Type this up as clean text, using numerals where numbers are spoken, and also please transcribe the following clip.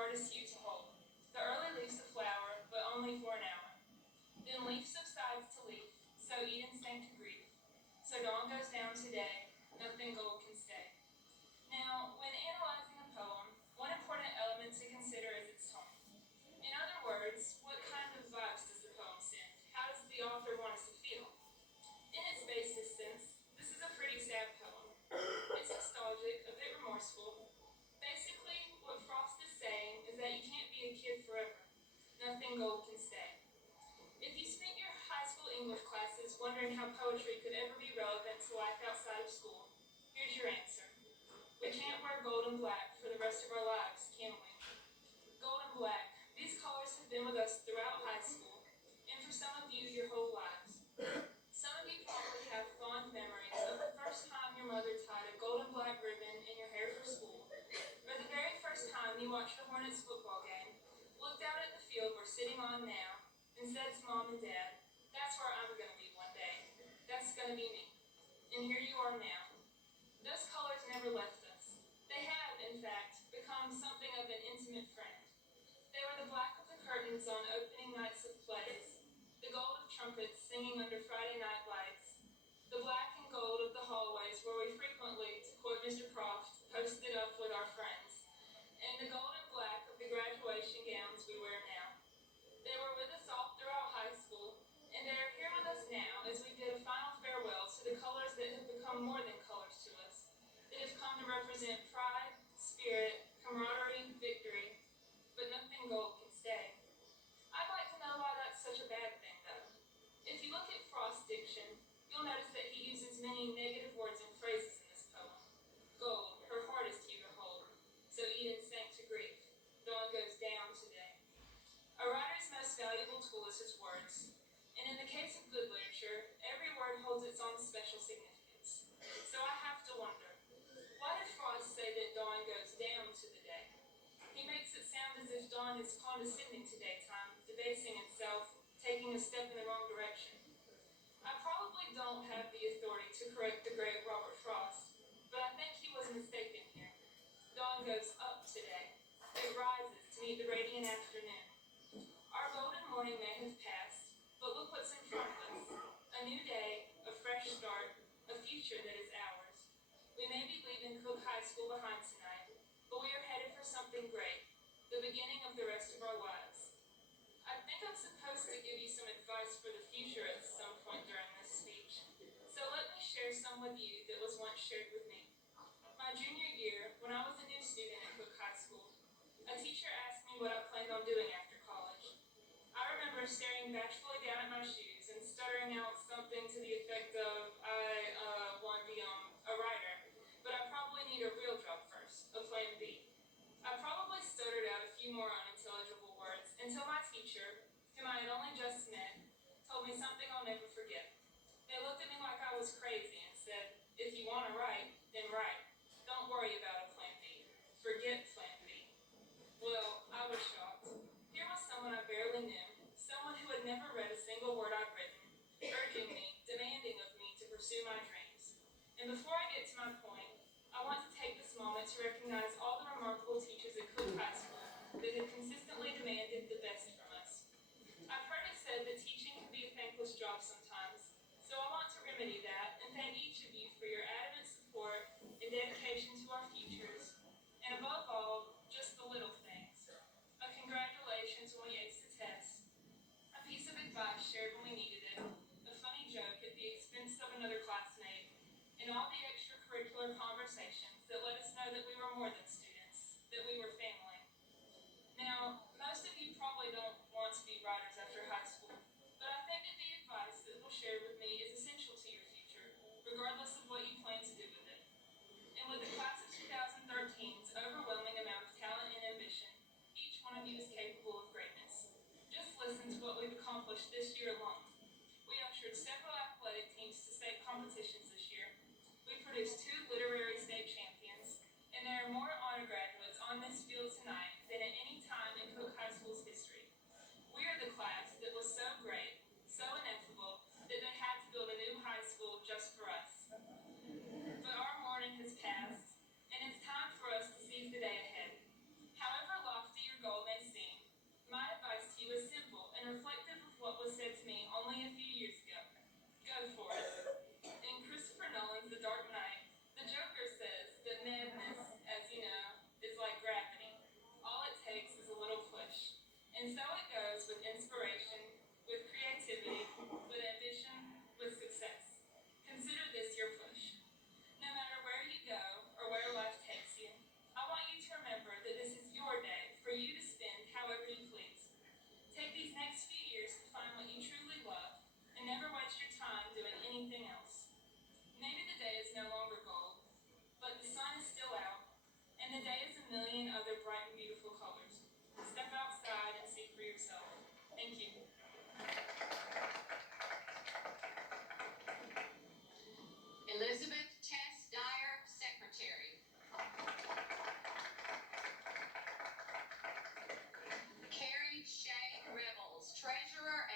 hardest hue to hold. The early leaf's a flower, but only for an hour. Then leaf subsides to leaf, so Eden sank to grief. So dawn goes down today, nothing gold can stay. Now, when analyzing a poem, one important element to consider is its tone. In other words, what kind of vibes does the poem send? How does the author want us to feel? In its basis sense, this is a pretty sad poem. It's nostalgic, a bit remorseful. Basically, what Frost is saying is that you can't be a kid forever. Nothing gold can stay. If you spent your high school English classes wondering how poetry could ever be relevant to life outside of school, here's your answer. We can't wear gold and black for the rest of our lives, can we? Gold and black, these colors have been with us throughout high school, and for some of you, your whole lives. Some of you probably have fond memories of the first time your mother tied a gold and black ribbon in your hair for school, or the very first time you watched a Hornets football game, looked out at the field we're sitting on now, and said to Mom and Dad, "That's where I'm going to be one day. That's going to be me." And here you are now. Those colors never left us. They have, in fact, become something of an intimate friend. They were the black of the curtains on opening nights of plays, the gold of trumpets singing under Friday night lights, the black and gold of the hallways where we frequently, to quote Mr. Croft, posted up with our friends, and the gold and black of the graduation gowns we wear now. They were with us all throughout high school, and they are here with us now as we bid a final farewell to the colors that have become more than colors to us, that have come to represent pride, spirit, camaraderie, victory, but nothing gold can stay. I'd like to know why that's such a bad thing, though. If you look at Frost's diction, you'll notice that he uses many negative words and phrases in this poem. Gold, her hardest hue to hold. So Eden sank to grief. Dawn goes down today. A writer's most valuable tool is his words. And in the case of good literature, every word holds its own special significance. So I have to wonder, why did Frost say that dawn goes down to the day? He makes it sound as if dawn is condescending to daytime, debasing itself, taking a step in the wrong direction. I probably don't have the authority to correct the great Robert Frost, but I think he was mistaken here. Dawn goes up today. It rises to meet the radiant afternoon. Our golden morning may have passed, but look what's in front of us. A new day, a fresh start, a future that is ours. We may be leaving Cook High School behind tonight, but we are headed for something great, the beginning of the rest of our lives. I think I'm supposed to give you some advice for the future at some point during this speech, so let me share some with you that was once shared with me. My junior year, when I was a new student at Cook High School, a teacher asked me what I planned on doing after college. I remember staring bashfully down at my shoes and stuttering out something to the effect of, I want to be a writer, but I probably need a real job first, a plan B. I probably stuttered out a few more unintelligible words until my teacher, whom I had only just met, told me something I'll never forget. They looked at me like I was crazy and said, "If you want to write, then write. Don't worry about a plan B. Forget plan B." Well, I was shocked. Here was someone I barely knew, someone who had never read a single word I'd written, urging me, demanding of me to pursue my dreams. And before I get to my point, I want to take this moment to recognize all the remarkable teachers at Cook High School that have consistently demanded the best from us. I've heard it said that teaching can be a thankless job sometimes, so I want to remedy that and thank each of you for your adamant support and dedication to our futures, and above all, just the little things. A congratulations when we aced the test, a piece of advice shared when we needed it, a funny joke at the expense of another classmate, and all the extracurricular conversations that let us know that we were more than students, that we were family. Now, most of you probably don't want to be writers after high school, but I think that the advice that was shared with me is essential to your future. treasurer